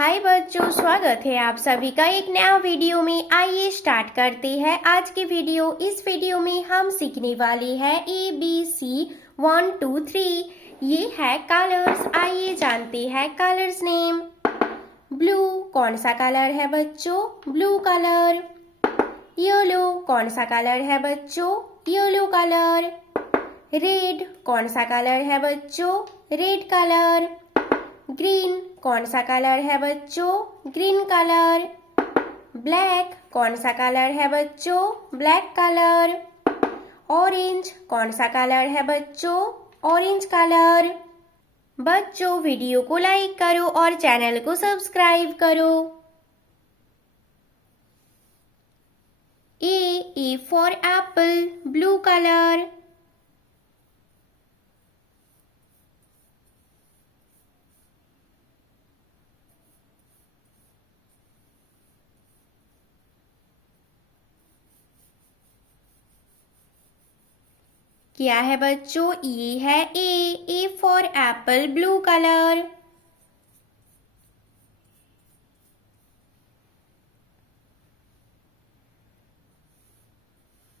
हाय बच्चों, स्वागत है आप सभी का एक नया वीडियो में। आइए स्टार्ट करते हैं आज की वीडियो। इस वीडियो में हम सीखने वाले हैं ABC 1 2 3। ये है कलर्स। आइए जानते हैं कलर्स नेम। ब्लू कौन सा कलर है बच्चों? Blue colour. येलो कौन सा कलर है बच्चों? Yellow colour. रेड कौन सा कलर है बच्चों? Red colour. ग्रीन कौन सा कलर है बच्चों? Green colour. ब्लैक कौन सा कलर है बच्चों? Black colour. ऑरेंज कौन सा कलर है बच्चों? Orange colour. बच्चों वीडियो को लाइक करो और चैनल को सब्सक्राइब करो। A for apple, blue colour. क्या है बच्चों? ये है A for apple, blue colour.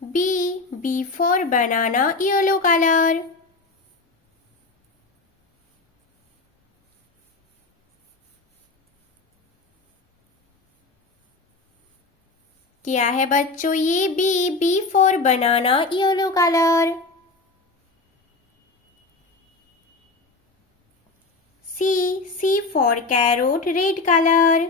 B for banana, yellow colour. क्या है बच्चों? ये B for banana, yellow colour. C for carrot, red colour.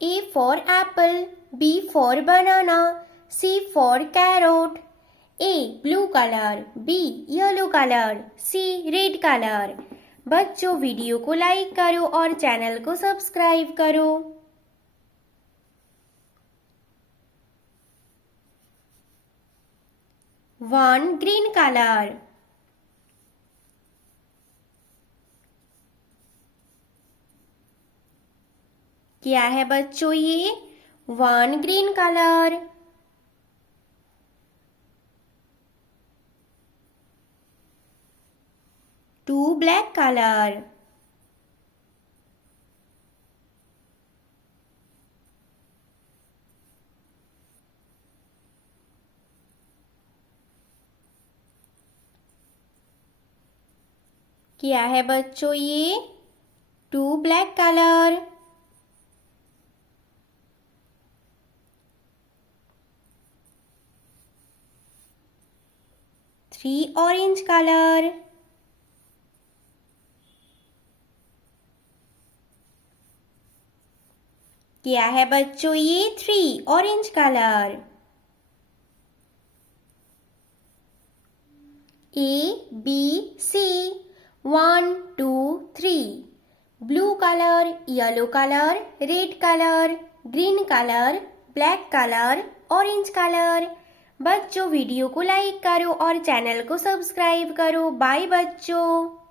A for apple, B for banana, C for carrot. A blue color, B yellow color, C red color. बच्चों video को like करो और channel को subscribe करो। 1 green color. क्या है बच्चों? ये 1 green colour. Two black colour. क्या है बच्चों? ये 2 black colour. Three orange colour. क्या है बच्चों? ये 3 orange colour. ABC 1 2 3। Blue colour, yellow colour, red colour, green colour, black colour, orange colour. बच्चों वीडियो को लाइक करो और चैनल को सब्सक्राइब करो। बाय बच्चों।